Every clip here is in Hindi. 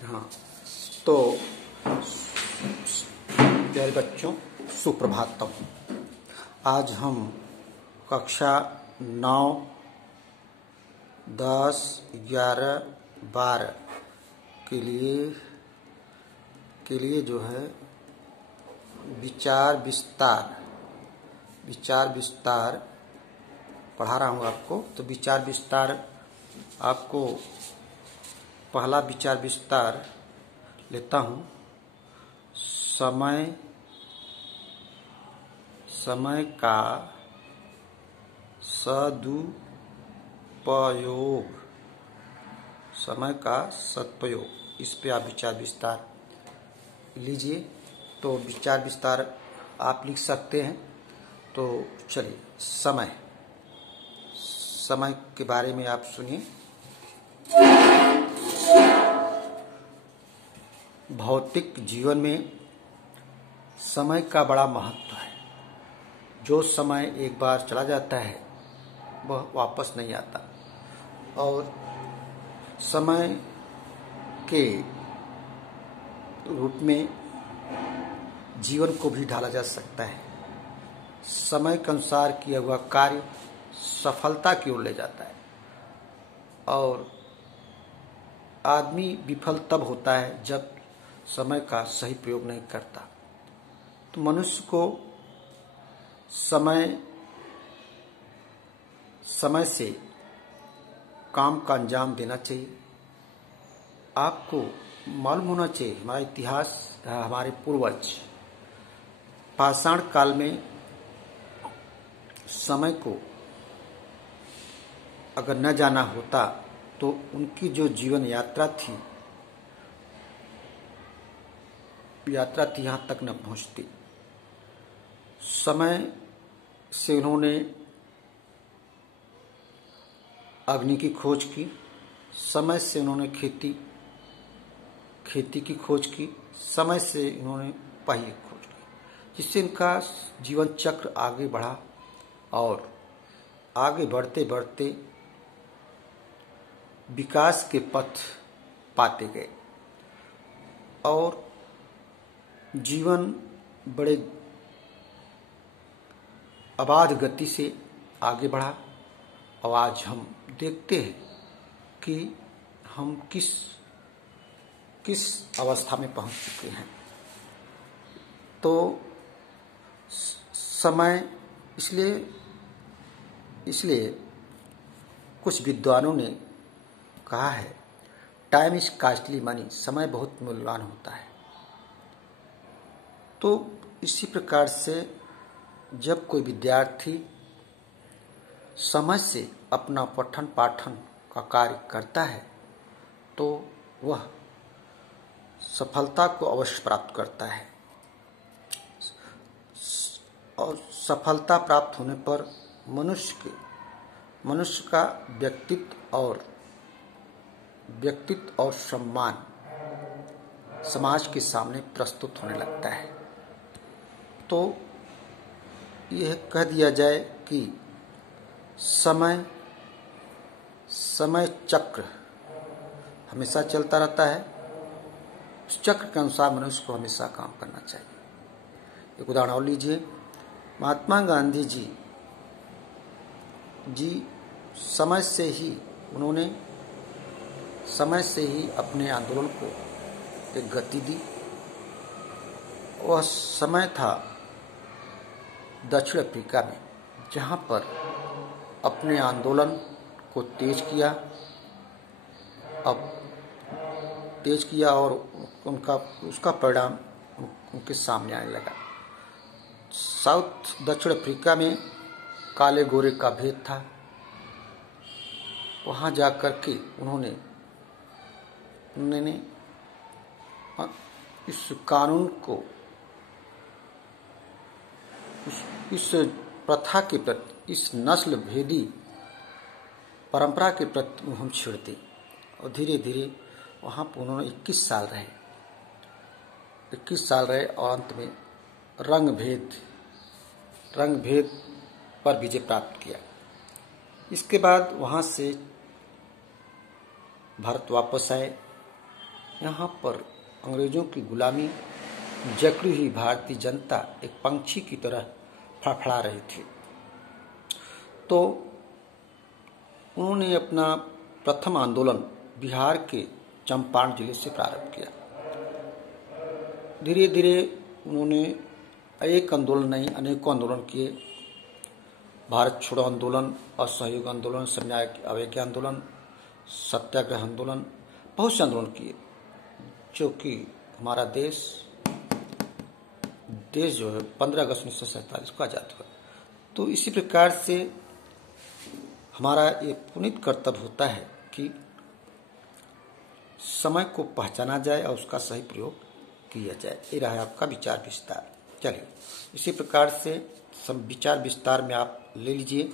हाँ, तो प्यारे बच्चों, सुप्रभातम। आज हम कक्षा 9, 10, 11, 12 के लिए जो है विचार विस्तार पढ़ा रहा हूँ आपको। तो विचार विस्तार आपको पहला विचार विस्तार लेता हूँ। समय का सदुपयोग, इस पे आप विचार विस्तार लीजिए। तो विचार विस्तार आप लिख सकते हैं। तो चलिए, समय के बारे में आप सुनिए। भौतिक जीवन में समय का बड़ा महत्व है। जो समय एक बार चला जाता है वह वापस नहीं आता, और समय के रूप में जीवन को भी ढाला जा सकता है। समय के अनुसार किया हुआ कार्य सफलता की ओर ले जाता है, और आदमी विफल तब होता है जब समय का सही प्रयोग नहीं करता। तो मनुष्य को समय से काम का अंजाम देना चाहिए। आपको मालूम होना चाहिए, हमारा इतिहास, हमारे पूर्वज पाषाण काल में समय को अगर न जाना होता तो उनकी जो जीवन यात्रा थी यहाँ तक न पहुंचती। समय से उन्होंने अग्नि की खोज की, समय से उन्होंने खेती की खोज की, समय से उन्होंने पहिए की खोज की, जिससे इनका जीवन चक्र आगे बढ़ा, और आगे बढ़ते बढ़ते विकास के पथ पाते गए, और जीवन बड़े अबाध गति से आगे बढ़ा। और आज हम देखते हैं कि हम किस अवस्था में पहुंच चुके हैं। तो समय इसलिए कुछ विद्वानों ने कहा है, टाइम इज कॉस्टली मनी, समय बहुत मूल्यवान होता है। तो इसी प्रकार से जब कोई विद्यार्थी समय से अपना पठन पाठन का कार्य करता है तो वह सफलता को अवश्य प्राप्त करता है, और सफलता प्राप्त होने पर मनुष्य का व्यक्तित्व और सम्मान समाज के सामने प्रस्तुत होने लगता है। तो यह कह दिया जाए कि समय चक्र हमेशा चलता रहता है। उस चक्र के अनुसार मनुष्य को हमेशा काम करना चाहिए। एक उदाहरण और लीजिए। महात्मा गांधी जी समय से ही अपने आंदोलन को एक गति दी। वह समय था दक्षिण अफ्रीका में, जहां पर अपने आंदोलन को तेज किया और उसका परिणाम उनके सामने आने लगा। दक्षिण अफ्रीका में काले गोरे का भेद था। वहां जाकर के उन्होंने इस कानून को, इस प्रथा के प्रति, इस नस्ल भेदी परंपरा के प्रति हम छिड़ते, और धीरे धीरे वहां पर उन्होंने 21 साल रहे, और अंत में रंग भेद पर विजय प्राप्त किया। इसके बाद वहां से भारत वापस आए, यहाँ पर अंग्रेजों की गुलामी जकड़ी हुई भारतीय जनता एक पंछी की तरह फड़फड़ा रही थी। तो उन्होंने अपना प्रथम आंदोलन बिहार के चंपारण जिले से प्रारंभ किया। धीरे धीरे उन्होंने एक आंदोलन नहीं अनेकों आंदोलन किए। भारत छोड़ो आंदोलन, असहयोग आंदोलन, समन्वय अवज्ञा आंदोलन, सत्याग्रह आंदोलन, बहुत से आंदोलन किए, जो कि हमारा देश जो है 15 अगस्त 1947 को आजाद हुआ। तो इसी प्रकार से हमारा ये पुनीत कर्तव्य होता है कि समय को पहचाना जाए और उसका सही प्रयोग किया जाए। ये रहा आपका विचार विस्तार। चलिए इसी प्रकार से सब विचार विस्तार में आप ले लीजिए।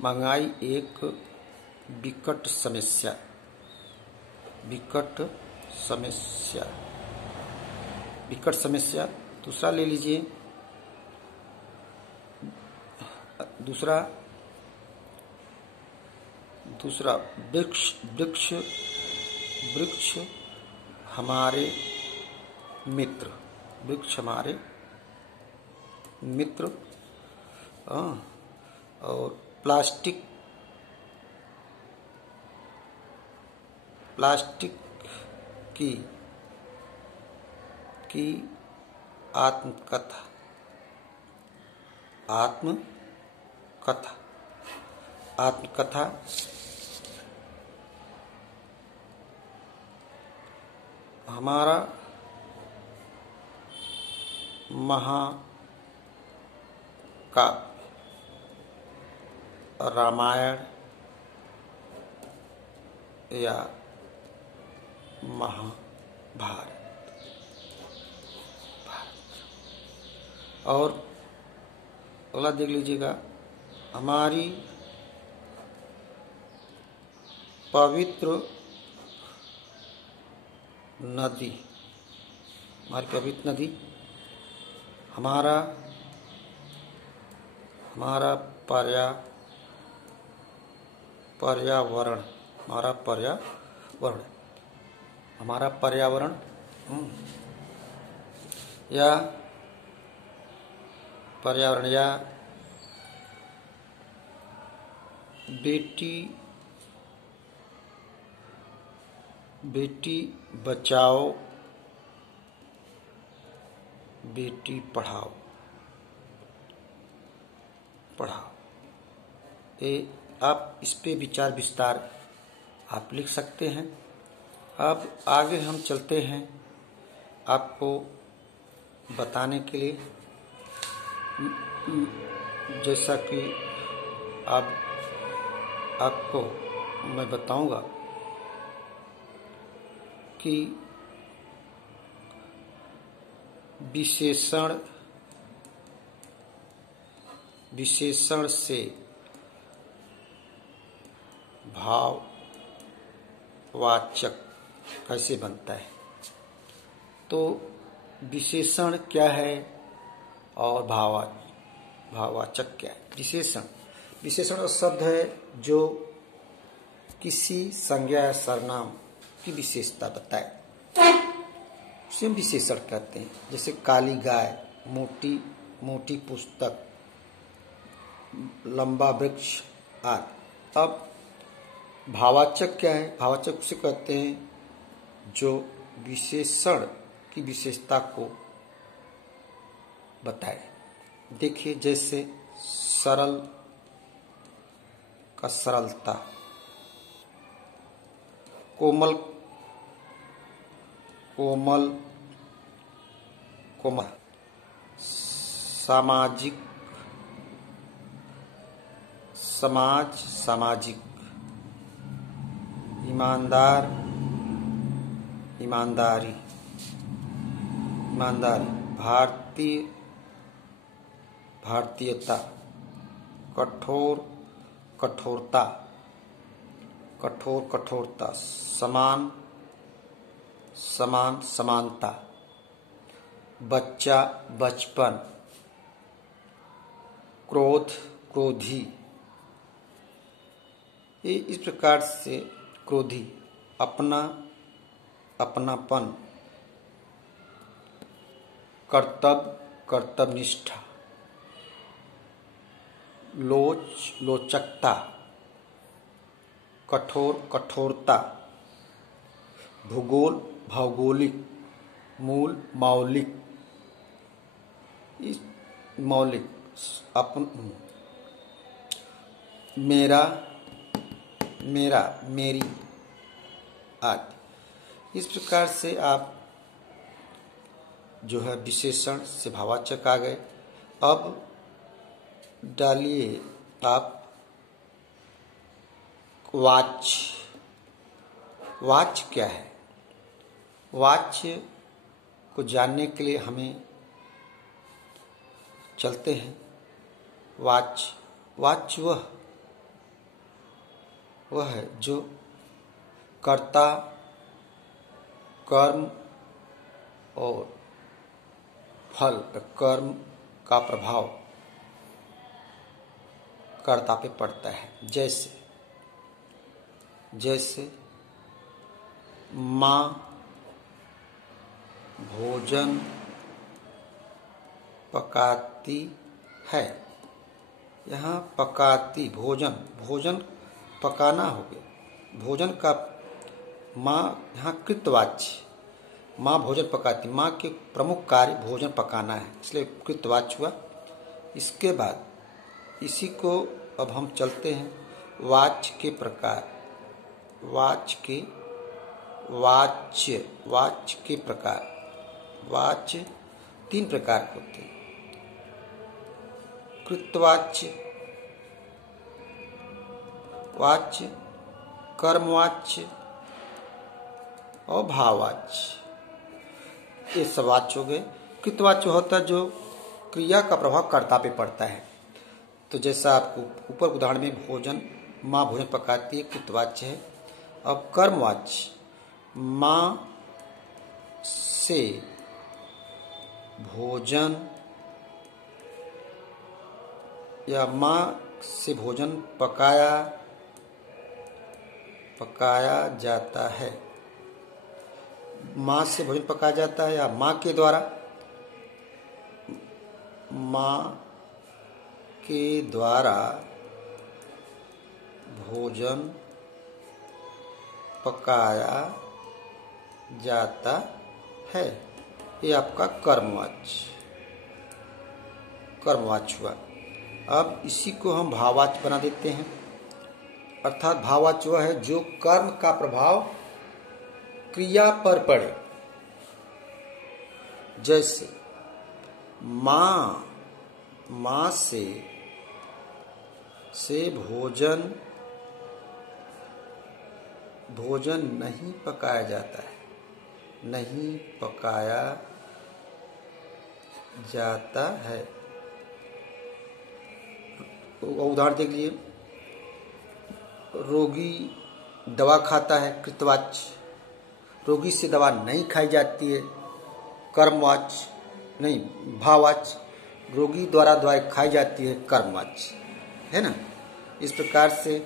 महंगाई एक विकट समस्या दूसरा ले लीजिए। दूसरा वृक्ष हमारे मित्र और प्लास्टिक की आत्मकथा हमारा महाकाव्य रामायण या महाभारत। और अगला देख लीजिएगा, हमारी पवित्र नदी हमारा पर्यावरण या बेटी बचाओ बेटी पढ़ाओ ये आप इस पे विचार विस्तार आप लिख सकते हैं। अब आगे हम चलते हैं आपको बताने के लिए, जैसा कि आपको मैं बताऊंगा कि विशेषण से भाववाचक कैसे बनता है। तो विशेषण क्या है और भाववाचक क्या है। विशेषण शब्द है जो किसी संज्ञा या सर्वनाम की विशेषता बताए, उसे हम विशेषण कहते हैं। जैसे काली गाय, मोटी पुस्तक, लंबा वृक्ष आदि। अब भाववाचक क्या है। भाववाचक उसे कहते हैं जो विशेषण की विशेषता को बताए। देखिए जैसे सरल का सरलता, कोमल सामाजिक, ईमानदारी, भारतीयता, कठोरता, समानता, बचपन, क्रोधी, ये इस प्रकार से क्रोधी अपना अपनापन, कर्तव्य निष्ठा, लोचकता, कठोरता, भौगोलिक, मौलिक, मेरी आदि। इस प्रकार से आप जो है विशेषण से भाववाचक आ गए। अब डालिए आप वाच्य। वाच्य क्या है? वाच्य को जानने के लिए हमें चलते हैं। वाच्य वह है जो कर्ता, कर्म और फल, कर्म का प्रभाव कर्ता पे पड़ता है। जैसे माँ भोजन पकाती है। यहाँ पकाती, भोजन पकाना हो गया। भोजन का माँ यहाँ कृतवाच्य, माँ भोजन पकाती, माँ के प्रमुख कार्य भोजन पकाना है, इसलिए कृतवाच्य हुआ। इसके बाद इसी को अब हम चलते हैं वाच्य के प्रकार। वाच्य के प्रकार। वाच्य 3 प्रकार के होते हैं। कृतवाच्य, वाच्य, कर्मवाच्य और भाववाच्य। ये सब वाच्य हो गए। कृतवाच्य होता है जो क्रिया का प्रभाव कर्ता पे पड़ता है। तो जैसा आपको ऊपर उदाहरण में माँ भोजन पकाती है, कृतवाच्य है। अब कर्मवाच्य, माँ से भोजन या माँ से भोजन पकाया जाता है। माँ से भोजन पकाया जाता है या माँ के द्वारा भोजन पकाया जाता है। ये आपका कर्मवाच्य हुआ। अब इसी को हम भाववाच्य बना देते हैं। अर्थात भाववाच्य वह है जो कर्म का प्रभाव क्रिया पर पड़े। जैसे माँ से भोजन नहीं पकाया जाता है, नहीं पकाया जाता है। उदाहरण देख लीजिए, रोगी दवा खाता है, कृतवाच्य। रोगी से दवा नहीं खाई जाती है, कर्मवाच्य नहीं, भाववाच्य। रोगी द्वारा दवाई खाई जाती है, कर्मवाच्य, है ना। इस प्रकार से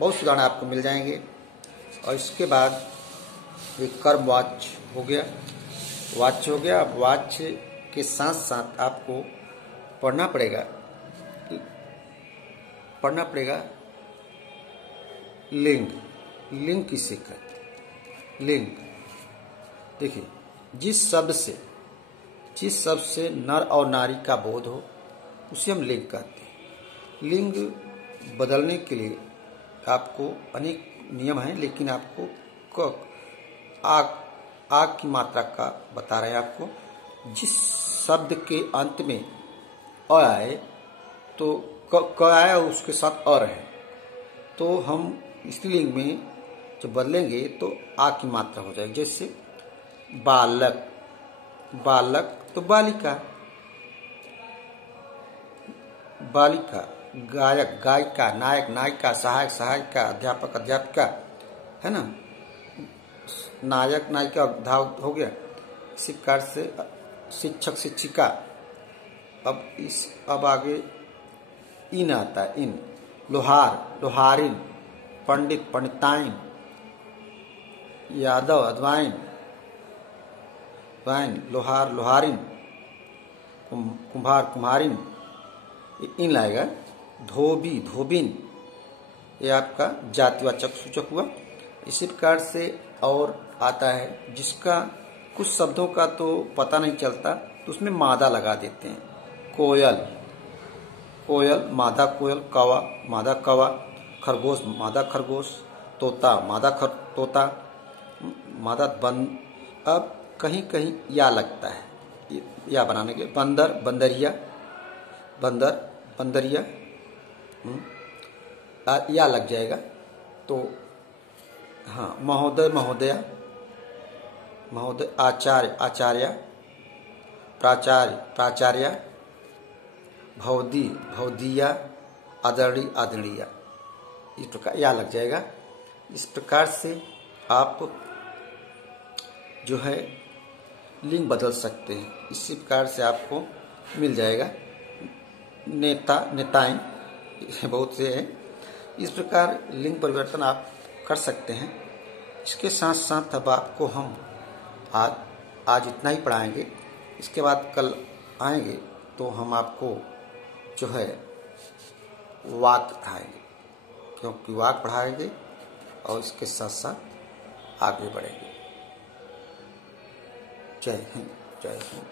बहुत उदाहरण आपको मिल जाएंगे। और इसके बाद एक कर्मवाच्य हो गया, वाच्य हो गया। अब वाच्य के साथ साथ आपको पढ़ना पड़ेगा लिंग किसे कहते हैं? लिंग देखिए, जिस शब्द से नर और नारी का बोध हो उसे हम लिंग कहते हैं। लिंग बदलने के लिए आपको अनेक नियम हैं, लेकिन आपको आग की मात्रा का बता रहे हैं आपको। जिस शब्द के अंत में अ आए तो क आया उसके साथ अर है, तो हम स्त्रीलिंग में जब बदलेंगे तो आ की मात्रा हो जाएगी। जैसे बालक तो बालिका, गायक गायिका, नायक नायिका, सहायक सहायिका, अध्यापक अध्यापिका, है ना। नायक नायिका धाव हो गया। इसी प्रकार से शिक्षक शिक्षिका। अब आगे इन आता है, इन लोहार लोहारिन, पंडित पंडिताइन, यादव अदवाइन, वाइन लोहार लोहारिन, कुम्हार कुम्हारिन, इन लाएगा। धोबी धोबिन, ये आपका जातिवाचक सूचक हुआ। इसी प्रकार से और आता है जिसका कुछ शब्दों का तो पता नहीं चलता तो उसमें मादा लगा देते हैं। कोयल कोयल, मादा कोयल, कौवा मादा कौवा, खरगोश मादा खरगोश, तोता मादा तोता, मादा बंद। अब कहीं कहीं या लगता है, या बनाने के बंदर बंदरिया, बंदर बंदरिया, या लग जाएगा तो हाँ। महोदय महोदया, महोदय, आचार्य आचार्य, प्राचार्य प्राचार्य, भौदी भौदिया, आदरणीय आदरणीय, इस प्रकार या लग जाएगा। इस प्रकार से आप जो है लिंग बदल सकते हैं। इसी प्रकार से आपको मिल जाएगा। नेता नेताएं बहुत से हैं। इस प्रकार लिंग परिवर्तन आप कर सकते हैं। इसके साथ साथ अब आपको हम आज इतना ही पढ़ाएंगे। इसके बाद कल आएंगे तो हम आपको जो है वाक पढ़ाएंगे, क्योंकि वाक पढ़ाएंगे और इसके साथ साथ आगे बढ़ेंगे। जय हिंद, जय हिंद।